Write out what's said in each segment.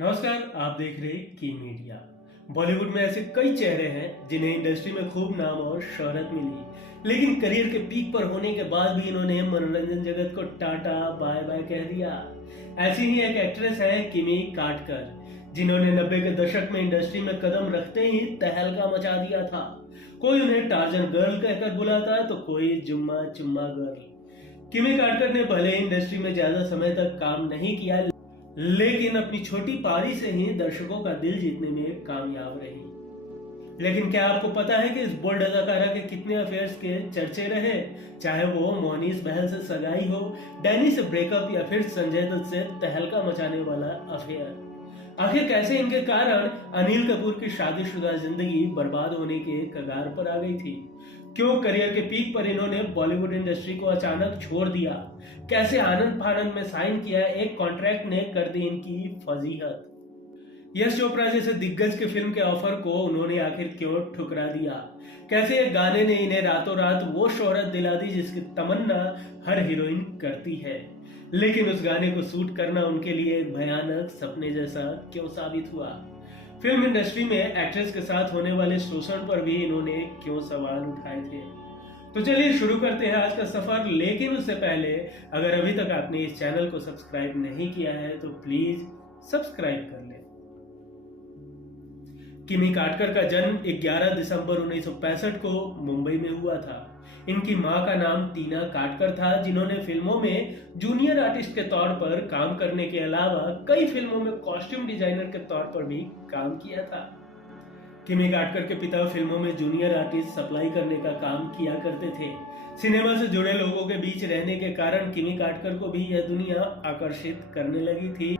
नमस्कार, आप देख रहे की मीडिया। बॉलीवुड में ऐसे कई चेहरे हैं जिन्हें इंडस्ट्री में खूब नाम और शोहरत मिली, लेकिन करियर के पीक पर होने के बाद भी इन्होंने मनोरंजन जगत को टाटा बाय बाय कह दिया। ऐसी ही एक एक्ट्रेस है किमी काटकर, जिन्होंने 90 के दशक में इंडस्ट्री में कदम रखते ही तहलका मचा दिया था। कोई उन्हें टार्जन गर्ल कहकर बुलाता तो कोई जुम्मा चुम्मा गर्ल। किमी काटकर ने भले इंडस्ट्री में ज्यादा समय तक काम नहीं किया, लेकिन अपनी छोटी पारी से ही दर्शकों का दिल जीतने में कामयाब रही। लेकिन क्या आपको पता है कि इस बोल्ड अदाकारा के कितने अफेयर्स के चर्चे रहे, चाहे वो मोहनीश बहल से सगाई हो, डैनी से ब्रेकअप या फिर संजय दत्त से तहलका मचाने वाला अफेयर। आखिर कैसे इनके कारण अनिल कपूर की शादीशुदा जिंदगी बर्बाद होने के कगार पर आ गई थी? क्यों करियर के पीक पर इन्होंने बॉलीवुड इंडस्ट्री को अचानक छोड़ दिया? कैसे आनंद फानंद में साइन किया एक कॉन्ट्रैक्ट ने कर दी इनकी फजीहत? यश चोपड़ा जैसे दिग्गज के फिल्म के ऑफर को उन्होंने आखिर क्यों ठुकरा दिया? कैसे एक गाने ने इन्हें रातों रात वो शोहरत दिला दी जिसकी तमन्ना हर हीरोइन करती है, लेकिन उस गाने को सूट करना उनके लिए एक भयानक सपने जैसा क्यों साबित हुआ? फिल्म इंडस्ट्री में एक्ट्रेस के साथ होने वाले शोषण पर भी इन्होंने क्यों सवाल उठाए थे? तो चलिए शुरू करते हैं आज का सफर। लेकिन उससे पहले अगर अभी तक आपने इस चैनल को सब्सक्राइब नहीं किया है तो प्लीज सब्सक्राइब कर लें। किमी काटकर का जन्म 11 दिसंबर 1965 को मुंबई में हुआ था। इनकी मां का नाम टीना काटकर था, जिन्होंने फिल्मों में जूनियर आर्टिस्ट के तौर पर काम करने के अलावा कई फिल्मों में कॉस्ट्यूम डिजाइनर के तौर पर भी काम किया था। किमी काटकर के पिता फिल्मों में जूनियर आर्टिस्ट सप्लाई करने का काम किया करते थे। सिनेमा से जुड़े लोगों के बीच रहने के कारण किमी काटकर को भी यह दुनिया आकर्षित करने लगी थी,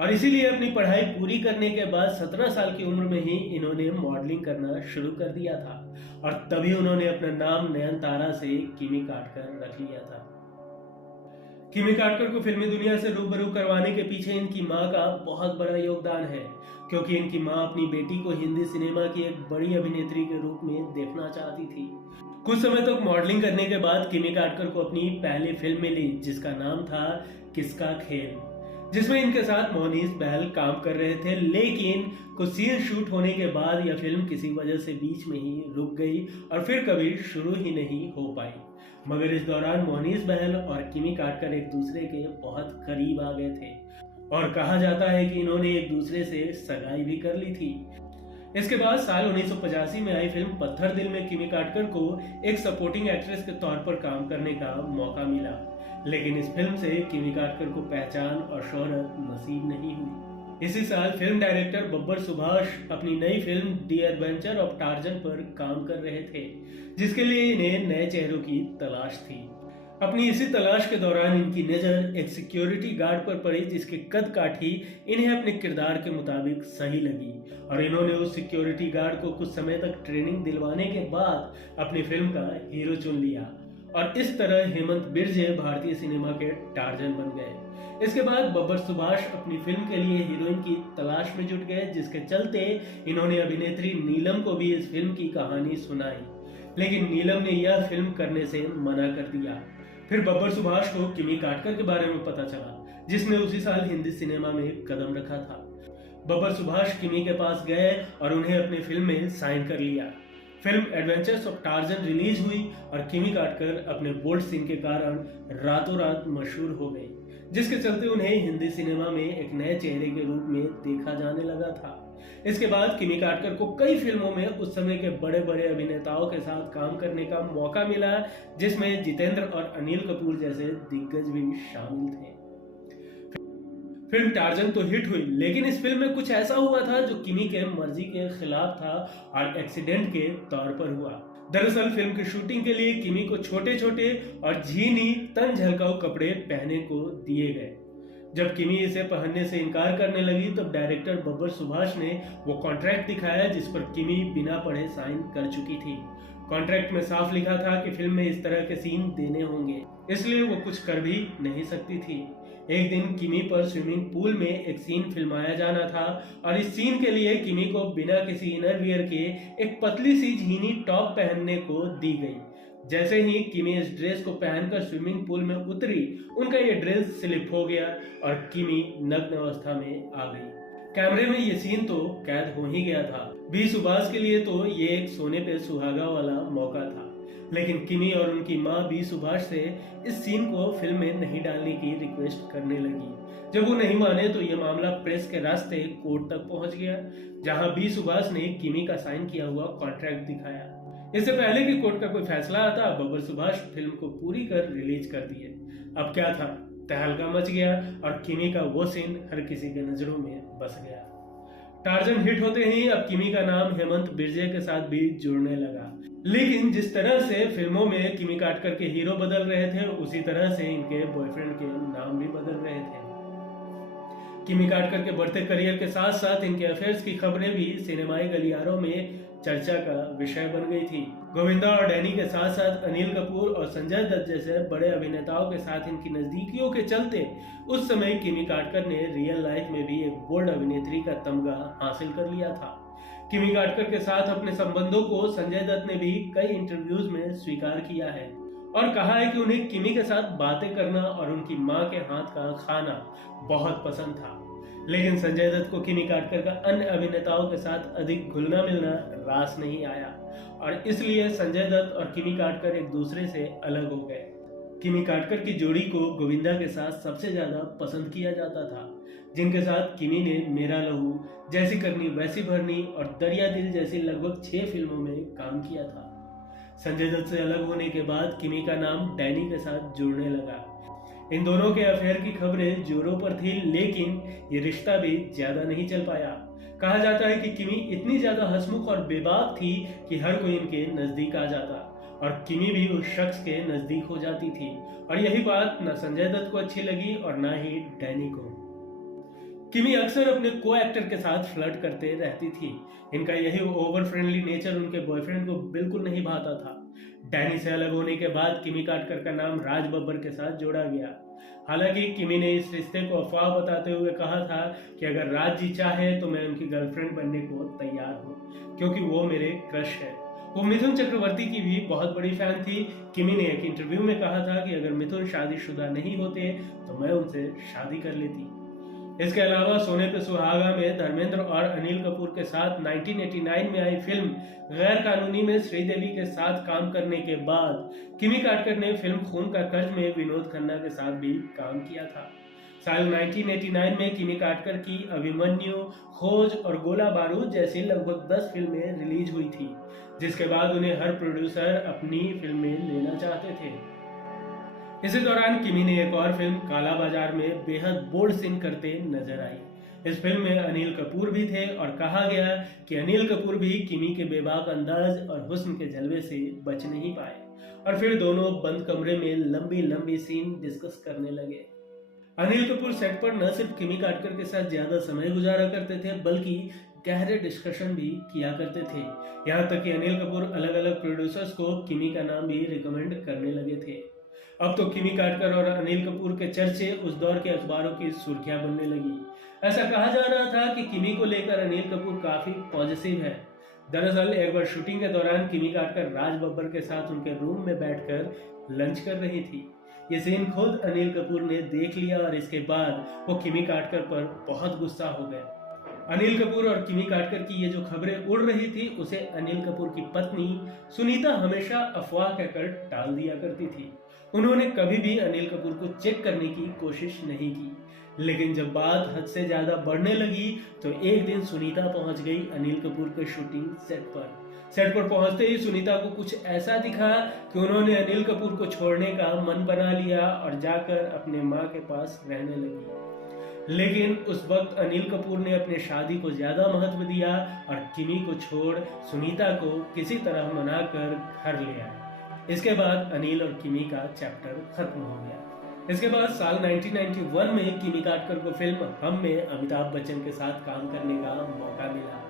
और इसीलिए अपनी पढ़ाई पूरी करने के बाद 17 साल की उम्र में ही इन्होंने मॉडलिंग करना शुरू कर दिया था, और तभी उन्होंने अपना नाम नयनतारा से किमी काटकर रख लिया था। किमी काटकर को फिल्मी दुनिया से रूबरू करवाने के पीछे इनकी मां का बहुत बड़ा योगदान है, क्योंकि इनकी मां अपनी बेटी को हिंदी सिनेमा की एक बड़ी अभिनेत्री के रूप में देखना चाहती थी। कुछ समय तक मॉडलिंग करने के बाद किमी काटकर को अपनी पहली फिल्म मिली, जिसका नाम था किसका खेल, जिसमें इनके साथ मोहनीश बहल काम कर रहे थे। लेकिन कुछ सीन शूट होने के बाद यह फिल्म किसी वजह से बीच में ही रुक गई और फिर कभी शुरू ही नहीं हो पाई। मगर इस दौरान मोहनीश बहल और किमी काटकर एक दूसरे के बहुत करीब आ गए थे, और कहा जाता है कि इन्होंने एक दूसरे से सगाई भी कर ली थी। इसके बाद साल 1985 में आई फिल्म पत्थर दिल में किमी काटकर को एक सपोर्टिंग एक्ट्रेस के तौर पर काम करने का मौका मिला, लेकिन इस फिल्म से किमी काटकर को पहचान और शोहरत नसीब नहीं हुई। इसी साल फिल्म डायरेक्टर बब्बर सुभाष अपनी नई film the adventure of torsion पर काम कर रहे थे, जिसके लिए इन्हें नए चेहरों की तलाश थी। अपनी इसी तलाश के दौरान इनकी नजर एक सिक्योरिटी गार्ड पर पड़ी, जिसके कद काठी इन्हें अपने किरदार के मुताबिक सही लगी, और इन्होंने उस सिक्योरिटी गार्ड को कुछ समय तक ट्रेनिंग दिलवाने के बाद अपनी फिल्म का हीरो चुन लिया, और इस तरह हेमंत बिरजे भारतीय सिनेमा के टार्जन बन गए। इसके बाद बब्बर सुभाष अपनी फिल्म के लिए हीरोइन की तलाश में जुट गए, जिसके चलते इन्होंने अभिनेत्री नीलम को भी इस फिल्म की कहानी सुनाई, लेकिन नीलम ने यह फिल्म करने से मना कर दिया। फिर बब्बर सुभाष को किमी काटकर के बारे में पता चला, जिसने उसी साल हिंदी सिनेमा में कदम रखा था। बब्बर सुभाष किमी के पास गए और उन्हें अपनी फिल्म में साइन कर लिया। Film adventures of torsion release हुई और किमी काटकर अपने बोल्ड सीन के कारण रातों रात मशहूर हो गई, जिसके चलते उन्हें हिंदी सिनेमा में एक नए चेहरे के रूप में देखा जाने लगा था। इसके बाद किमी काटकर को कई फिल्मों में उस समय के बड़े बड़े अभिनेताओं के साथ काम करने का मौका मिला, जिसमें जितेंद्र और अनिल कपूर जैसे दिग्गज भी शामिल थे। फिल्म टार्जन तो हिट हुई, लेकिन इस फिल्म में कुछ ऐसा हुआ था जो किमी के मर्जी के खिलाफ था और एक्सीडेंट के तौर पर हुआ। दरअसल फिल्म की शूटिंग के लिए किमी को छोटे छोटे और झीनी तन झलकाऊ कपड़े पहनने को दिए गए। जब किमी इसे पहनने से इनकार करने लगी, तब डायरेक्टर बब्बर सुभाष ने वो कॉन्ट्रैक्ट दिखाया जिस पर किमी बिना पढ़े साइन कर चुकी थी। कॉन्ट्रैक्ट में साफ लिखा था कि फिल्म में इस तरह के सीन देने होंगे, इसलिए वो कुछ कर भी नहीं सकती थी। एक दिन किमी पर स्विमिंग पूल में एक सीन फिल्माया जाना था, और इस सीन के लिए किमी को बिना किसी इनरवियर के एक पतली सी झीनी टॉप पहनने को दी गई। जैसे ही किमी इस ड्रेस को पहनकर स्विमिंग पूल में उतरी, उनका ये ड्रेस स्लिप हो गया और किमी नग्न अवस्था में आ गई। कैमरे में ये सीन तो कैद हो ही गया था। बी सुभाष के लिए तो ये एक सोने पे सुहागा वाला मौका था, लेकिन किमी और उनकी माँ बी सुभाष से इस सीन को फिल्म में नहीं डालने की रिक्वेस्ट करने लगी। जब वो नहीं माने तो ये मामला प्रेस के रास्ते कोर्ट तक पहुंच गया, जहां बी सुभाष ने किमी का साइन किया हुआ कॉन्ट्रैक्ट दिखाया। इससे पहले कि कोर्ट का कोई फैसला आता, बब्बर सुभाष फिल्म को पूरी कर रिलीज कर दिए। अब क्या था, तहलका मच गया और किमी का वो सीन हर किसी के नजरों में बस गया। टार्जन हिट होते ही अब किमी का नाम हेमंत बिरजे के साथ भी जुड़ने लगा, लेकिन जिस तरह से फिल्मों में किमी काटकर के हीरो बदल रहे थे, उसी तरह से इनके बॉयफ्रेंड के नाम भी बदल रहे थे। किमी काटकर के बढ़ते करियर के साथ साथ इनके अफेयर्स की खबरें भी सिनेमाई गलियारों में चर्चा का विषय बन गई थी। गोविंदा और डैनी के साथ साथ अनिल कपूर और संजय दत्त जैसे बड़े अभिनेताओं के साथ इनकी नजदीकियों के चलते उस समय किमी काटकर ने रियल लाइफ में भी एक बोल्ड अभिनेत्री का तमगा हासिल कर लिया था। किमी काटकर के साथ अपने संबंधों को संजय दत्त ने भी कई इंटरव्यूज में स्वीकार किया है और कहा है कि उन्हें किमी के साथ बातें करना और उनकी माँ के हाथ का खाना बहुत पसंद था। लेकिन संजय दत्त को किमी काटकर का अन्य अभिनेताओं के साथ अधिक घुलना मिलना रास नहीं आया और इसलिए संजय दत्त और किमी काटकर एक दूसरे से अलग हो गए। किमी काटकर की जोड़ी को गोविंदा के साथ सबसे ज्यादा पसंद किया जाता था, जिनके साथ किमी ने मेरा लहू, जैसी करनी वैसी भरनी और दरिया दिल जैसी लगभग 6 फिल्मों में काम किया था। संजय दत्त से अलग होने के बाद किमी का नाम डैनी के साथ जुड़ने लगा। इन दोनों के अफेयर की खबरें जोरों पर थी, लेकिन ये रिश्ता भी ज्यादा नहीं चल पाया। कहा जाता है कि किमी इतनी ज्यादा हंसमुख और बेबाक थी कि हर कोई इनके नजदीक आ जाता और किमी भी उस शख्स के नजदीक हो जाती थी, और यही बात न संजय दत्त को अच्छी लगी और न ही डैनी को। किमी अक्सर अपने को एक्टर के साथ फ्लर्ट करते रहती थी। इनका यही ओवर फ्रेंडली नेचर उनके बॉयफ्रेंड को बिल्कुल नहीं भाता था। डैनी से अलग होने के बाद किमी काटकर का नाम राज बब्बर के साथ जोड़ा गया। हालांकि किमी ने इस रिश्ते को अफवाह बताते हुए कहा था कि अगर राज जी चाहे तो मैं उनकी गर्लफ्रेंड बनने को तैयार हूँ, क्योंकि वो मेरे क्रश है। वो मिथुन चक्रवर्ती की भी बहुत बड़ी फैन थी। किमी ने एक इंटरव्यू में कहा था कि अगर मिथुन शादीशुदा नहीं होते तो मैं उनसे शादी कर लेती। इसके अलावा सोने पे सुहागा में धर्मेंद्र और अनिल कपूर के साथ 1989 में आई फिल्म गैर कानूनी में श्रीदेवी के साथ काम करने के बाद किमी काटकर ने फिल्म खून का कर्ज में विनोद खन्ना के साथ भी काम किया था। साल 1989 में किमी काटकर की अभिमन्यु, खोज और गोला बारूद जैसी लगभग 10 फिल्में रिलीज हुई थी, जिसके बाद उन्हें हर प्रोड्यूसर अपनी फिल्में लेना चाहते थे। इसी दौरान किमी ने एक और फिल्म काला बाजार में बेहद बोल्ड सीन करते नजर आई। इस फिल्म में अनिल कपूर भी थे और कहा गया कि अनिल कपूर भी किमी के बेबाक अंदाज और हुस्न के जलवे से बच नहीं पाए और फिर दोनों बंद कमरे में लंबी लंबी सीन डिस्कस करने लगे। अनिल कपूर सेट पर न सिर्फ किमी काटकर के साथ ज्यादा समय गुजारा करते थे, बल्कि गहरे डिस्कशन भी किया करते थे। यहाँ तक कि अनिल कपूर अलग अलग प्रोड्यूसर्स को किमी का नाम भी रिकमेंड करने लगे थे। अब तो किमी काटकर और अनिल कपूर के चर्चे उस दौर के अखबारों की सुर्खियां बनने लगी। ऐसा कहा जा रहा था कि किमी को लेकर अनिल कपूर काफी पॉजिटिव है। दरअसल एक बार शूटिंग के दौरान किमी काटकर राज बब्बर के साथ उनके रूम में बैठकर लंच कर रही थी। ये सीन खुद अनिल कपूर ने देख लिया और इसके बाद वो किमी काटकर पर बहुत गुस्सा हो गए। अनिल कपूर और किमी काटकर की ये जो खबरें उड़ रही थी, उसे अनिल कपूर की पत्नी सुनीता हमेशा अफवाह कहकर टाल दिया करती थी। उन्होंने कभी भी अनिल कपूर को चेक करने की कोशिश नहीं की, लेकिन जब बात हद से ज्यादा बढ़ने लगी तो एक दिन सुनीता पहुंच गई अनिल कपूर के शूटिंग सेट पर। सेट पर पहुंचते ही सुनीता को कुछ ऐसा दिखा कि उन्होंने अनिल कपूर को छोड़ने का मन बना लिया और जाकर अपने माँ के पास रहने लगी। लेकिन उस वक्त अनिल कपूर ने अपने शादी को ज्यादा महत्व दिया और किमी को छोड़ सुनीता को किसी तरह मनाकर घर ले आए। इसके बाद अनिल और किमी का चैप्टर खत्म हो गया। इसके बाद साल 1991 में किमी काटकर को फिल्म हम में अमिताभ बच्चन के साथ काम करने का मौका मिला।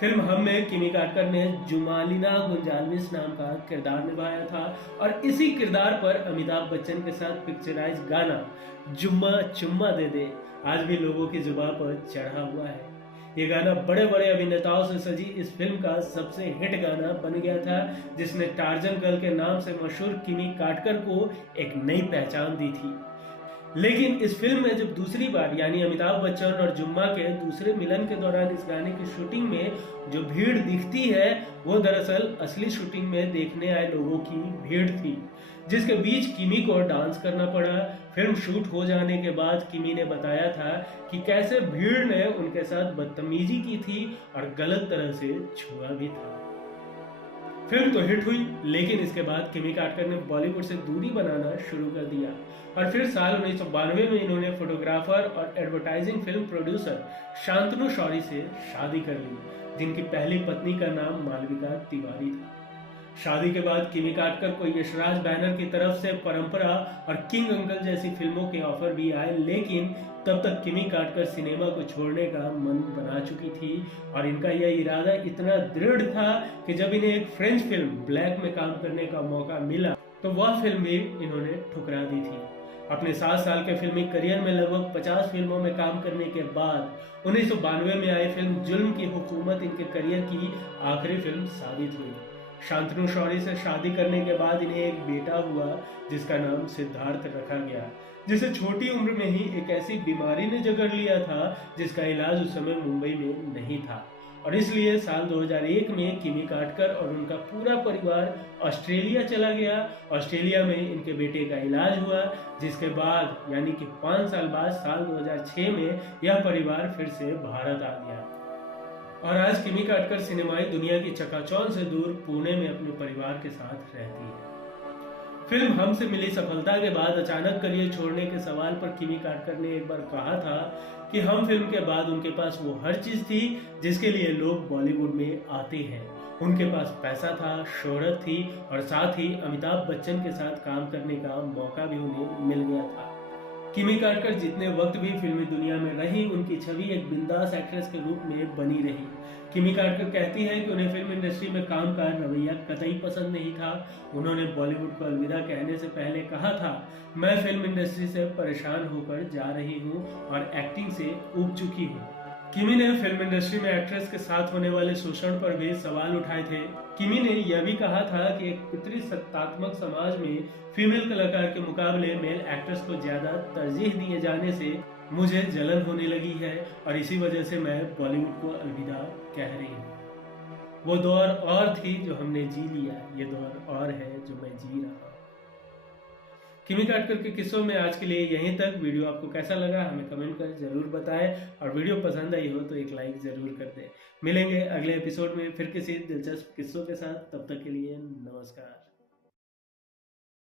फिल्म हम में किमी काटकर ने जुमालिना गुंजालविस नाम का किरदार निभाया था और इसी किरदार पर अमिताभ बच्चन के साथ पिक्चराइज गाना जुम्मा चुम्मा दे दे आज भी लोगों की जुबान पर चढ़ा हुआ है। ये गाना बड़े बड़े अभिनेताओं से सजी इस फिल्म का सबसे हिट गाना बन गया था, जिसने टार्जन गर्ल के नाम से मशहूर किमी काटकर को एक नई पहचान दी थी। लेकिन इस फिल्म में जब दूसरी बार यानी अमिताभ बच्चन और जुम्मा के दूसरे मिलन के दौरान इस गाने की शूटिंग में जो भीड़ दिखती है वो दरअसल असली शूटिंग में देखने आए लोगों की भीड़ थी, जिसके बीच किमी को डांस करना पड़ा। फिल्म शूट हो जाने के बाद किमी ने बताया था कि कैसे भीड़ ने उनके साथ बदतमीजी की थी और गलत तरह से छुआ भी था। फिल्म तो हिट हुई, लेकिन इसके बाद किमी काटकर ने बॉलीवुड से दूरी बनाना शुरू कर दिया और फिर साल 1992 में इन्होंने फोटोग्राफर और advertising film producer Shantanu Shouri से शादी कर ली, जिनकी पहली पत्नी का नाम मालविका तिवारी था। शादी के बाद किमी काटकर को यशराज बैनर की तरफ से परंपरा और किंग अंकल जैसी फिल्मों के ऑफर भी आए, लेकिन तब तक किमी काटकर सिनेमा को छोड़ने का मन बना चुकी थी और इनका यह इरादा इतना दृढ़ था कि जब इन्हें एक फ्रेंच फिल्म ब्लैक में काम करने का मौका मिला तो वह फिल्म भी इन्होंने ठुकरा दी थी। अपने 7 साल के फिल्मी करियर में लगभग 50 फिल्मों में काम करने के बाद 1992 में आई फिल्म जुल्म की हुकूमत इनके करियर की आखिरी फिल्म साबित हुई। शांतनु शौरी से शादी करने के बाद इन्हें एक बेटा हुआ जिसका नाम सिद्धार्थ रखा गया, जिसे छोटी उम्र में ही एक ऐसी बीमारी ने जकड़ लिया था जिसका इलाज उस समय मुंबई में नहीं था और इसलिए साल 2001 में किमी काटकर और उनका पूरा परिवार ऑस्ट्रेलिया चला गया। ऑस्ट्रेलिया में इनके बेटे का इलाज हुआ, जिसके बाद यानी कि 5 साल बाद साल 2006 में यह परिवार फिर से भारत आ गया और आज किमी काटकर सिनेमाई दुनिया की चकाचौंध से दूर पुणे में अपने परिवार के साथ रहती है। फिल्म हमसे मिली सफलता के बाद अचानक करियर छोड़ने के सवाल पर किमी काटकर ने एक बार कहा था कि हम फिल्म के बाद उनके पास वो हर चीज थी जिसके लिए लोग बॉलीवुड में आते हैं। उनके पास पैसा था, शोहरत थी और साथ ही अमिताभ बच्चन के साथ काम करने का मौका भी उन्हें मिल गया था। किमी काटकर जितने वक्त भी फिल्मी दुनिया में रही, उनकी छवि एक बिंदास एक्ट्रेस के रूप में बनी रही। किमी काटकर कहती है कि उन्हें फिल्म इंडस्ट्री में काम का रवैया कतई पसंद नहीं था। उन्होंने बॉलीवुड को अलविदा कहने से पहले कहा था, मैं फिल्म इंडस्ट्री से परेशान होकर जा रही हूँ और एक्टिंग से ऊब चुकी हूँ। किमी ने फिल्म इंडस्ट्री में एक्ट्रेस के साथ होने वाले शोषण पर भी सवाल उठाए थे। किमी ने यह भी कहा था कि एक पितृसत्तात्मक समाज में फीमेल कलाकार के मुकाबले मेल एक्ट्रेस को ज्यादा तरजीह दिए जाने से मुझे जलन होने लगी है और इसी वजह से मैं बॉलीवुड को अलविदा कह रही हूँ। वो दौर और थी जो हमने जी लिया, ये दौर और है जो मैं जी रहा हूँ। किमी काटकर के किस्सों में आज के लिए यहीं तक। वीडियो आपको कैसा लगा हमें कमेंट कर जरूर बताएं और वीडियो पसंद आई हो तो एक लाइक जरूर कर दें। मिलेंगे अगले एपिसोड में फिर किसी दिलचस्प किस्सों के साथ, तब तक के लिए नमस्कार।